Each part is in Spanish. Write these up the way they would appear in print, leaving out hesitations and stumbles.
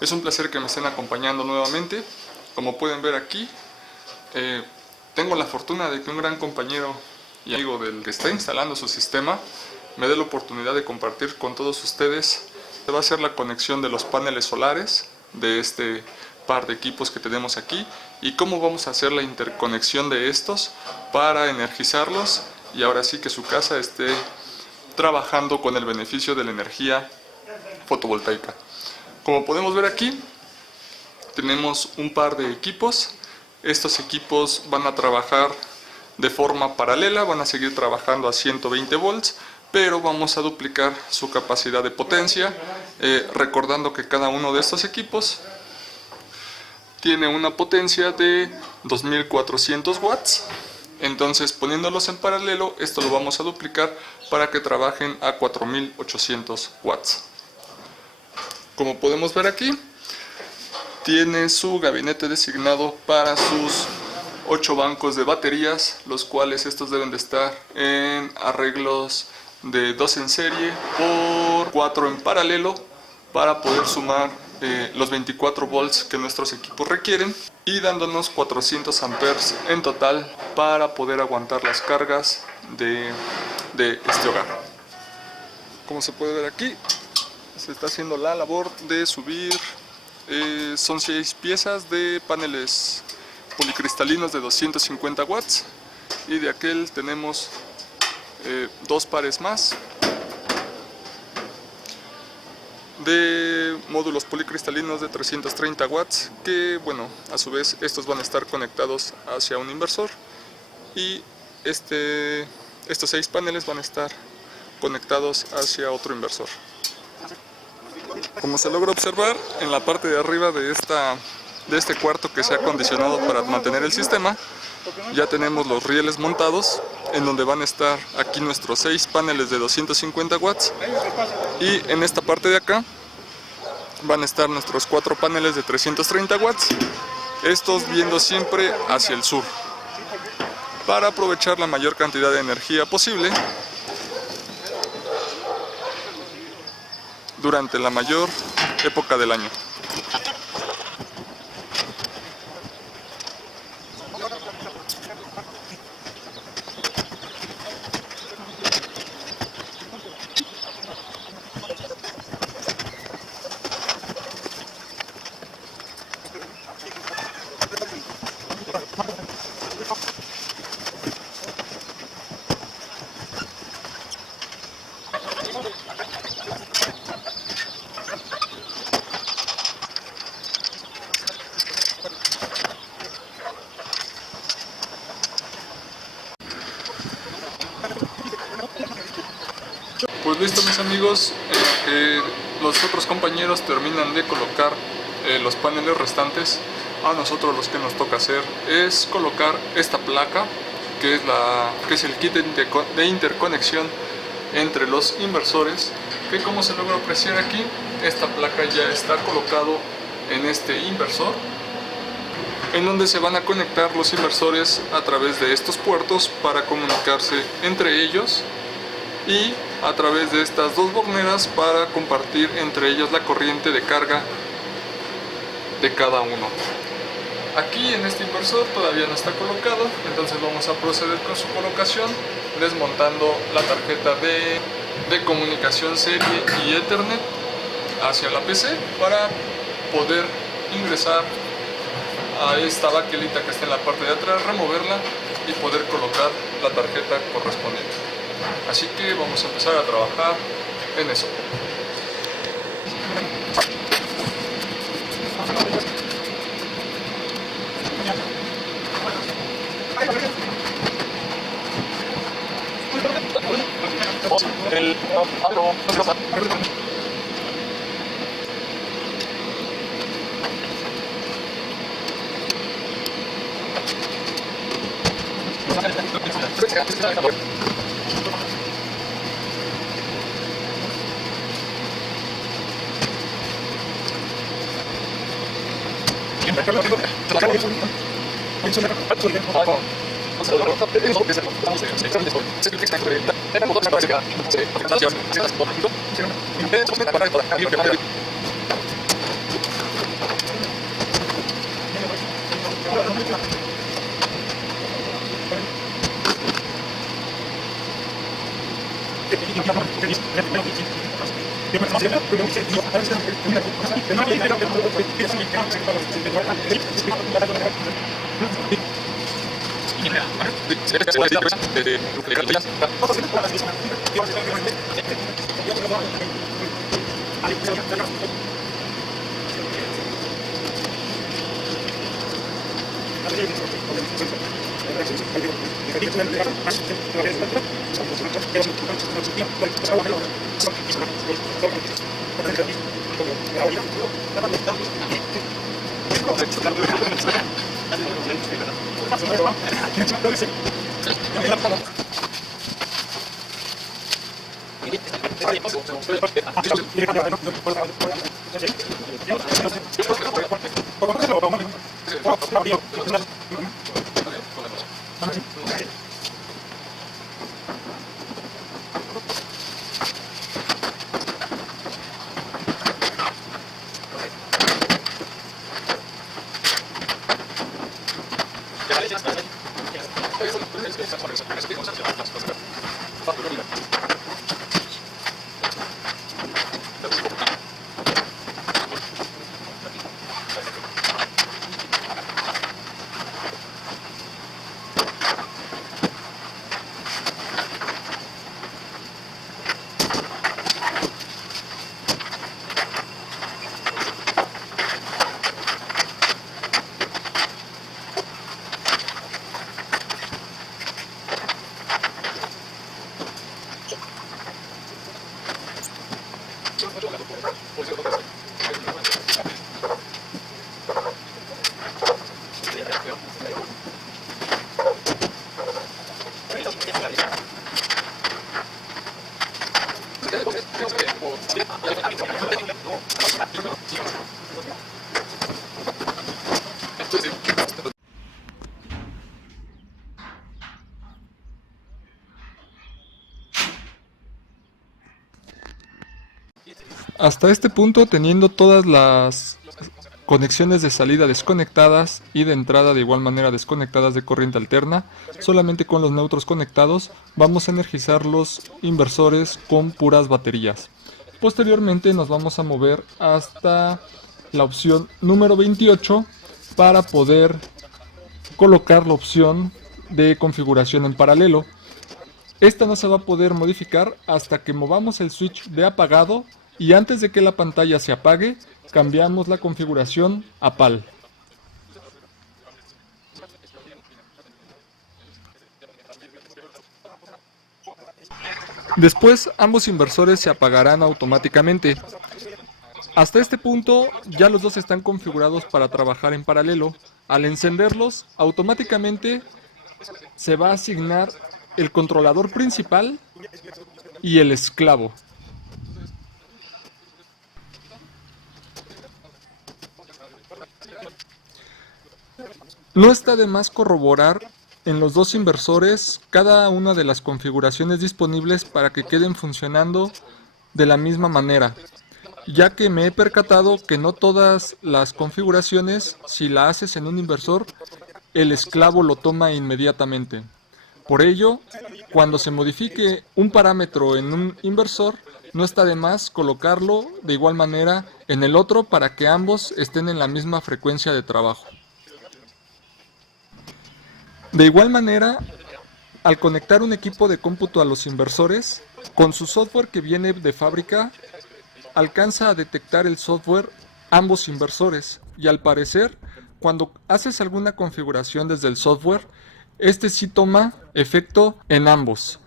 Es un placer que me estén acompañando nuevamente. Como pueden ver aquí, tengo la fortuna de que un gran compañero y amigo del que está instalando su sistema me dé la oportunidad de compartir con todos ustedes. Va a ser la conexión de los paneles solares de este par de equipos que tenemos aquí y cómo vamos a hacer la interconexión de estos para energizarlos y ahora sí que su casa esté trabajando con el beneficio de la energía fotovoltaica. Como podemos ver aquí, tenemos un par de equipos. Estos equipos van a trabajar de forma paralela, van a seguir trabajando a 120 volts, pero vamos a duplicar su capacidad de potencia, recordando que cada uno de estos equipos tiene una potencia de 2400 watts. Entonces, poniéndolos en paralelo, esto lo vamos a duplicar para que trabajen a 4800 watts. Como podemos ver aquí, tiene su gabinete designado para sus 8 bancos de baterías, los cuales estos deben de estar en arreglos de 2 en serie por 4 en paralelo para poder sumar los 24 volts que nuestros equipos requieren y dándonos 400 amperes en total para poder aguantar las cargas de este hogar. Como se puede ver aquí, se está haciendo la labor de subir, son 6 piezas de paneles policristalinos de 250 watts y de aquel tenemos 2 pares más de módulos policristalinos de 330 watts que, bueno, a su vez estos van a estar conectados hacia un inversor y estos 6 paneles van a estar conectados hacia otro inversor. Como se logra observar, en la parte de arriba de este cuarto que se ha acondicionado para mantener el sistema, ya tenemos los rieles montados, en donde van a estar aquí nuestros 6 paneles de 250 watts y en esta parte de acá van a estar nuestros 4 paneles de 330 watts, estos viendo siempre hacia el sur, para aprovechar la mayor cantidad de energía posible durante la mayor época del año. Pues listo, mis amigos, los otros compañeros terminan de colocar los paneles restantes. A nosotros los que nos toca hacer es colocar esta placa que es el kit de interconexión entre los inversores, que como se logra apreciar aquí, esta placa ya está colocado en este inversor, en donde se van a conectar los inversores a través de estos puertos para comunicarse entre ellos y a través de estas 2 borneras para compartir entre ellas la corriente de carga de cada uno. Aquí en este inversor todavía no está colocado, entonces vamos a proceder con su colocación, desmontando la tarjeta de comunicación serie y Ethernet hacia la PC para poder ingresar a esta baquelita que está en la parte de atrás, removerla y poder colocar la tarjeta correspondiente. Así que vamos a empezar a trabajar en eso. Hasta este punto, teniendo todas las conexiones de salida desconectadas y de entrada de igual manera desconectadas de corriente alterna, solamente con los neutros conectados vamos a energizar los inversores con puras baterías. Posteriormente nos vamos a mover hasta la opción número 28 para poder colocar la opción de configuración en paralelo. Esta no se va a poder modificar hasta que movamos el switch de apagado y antes de que la pantalla se apague, cambiamos la configuración a PAL. Después, ambos inversores se apagarán automáticamente. Hasta este punto, ya los dos están configurados para trabajar en paralelo. Al encenderlos, automáticamente se va a asignar el controlador principal y el esclavo. No está de más corroborar en los dos inversores cada una de las configuraciones disponibles para que queden funcionando de la misma manera, ya que me he percatado que no todas las configuraciones, si la haces en un inversor, el esclavo lo toma inmediatamente. Por ello, cuando se modifique un parámetro en un inversor, no está de más colocarlo de igual manera en el otro para que ambos estén en la misma frecuencia de trabajo. De igual manera, al conectar un equipo de cómputo a los inversores, con su software que viene de fábrica, alcanza a detectar el software ambos inversores y al parecer, cuando haces alguna configuración desde el software, este sí toma efecto en ambos.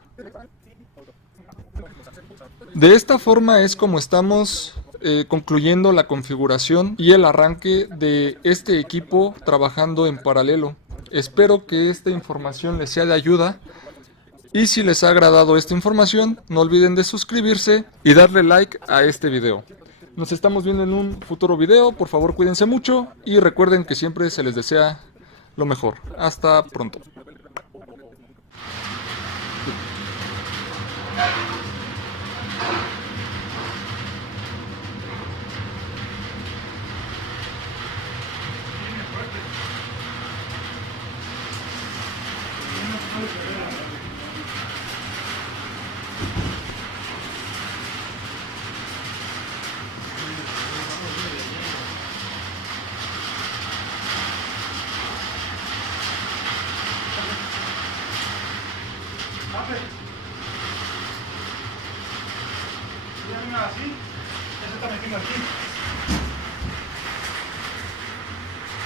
De esta forma es como estamos concluyendo la configuración y el arranque de este equipo trabajando en paralelo. Espero que esta información les sea de ayuda y si les ha agradado esta información no olviden de suscribirse y darle like a este video. Nos estamos viendo en un futuro video, por favor cuídense mucho y recuerden que siempre se les desea lo mejor. Hasta pronto. Así, ya se está metiendo aquí.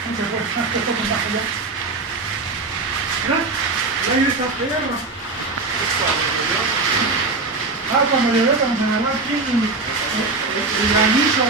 No se fue, esto con más allá. Mira, el aire está perro. Cuando llovió, cuando se agarró aquí el granizo.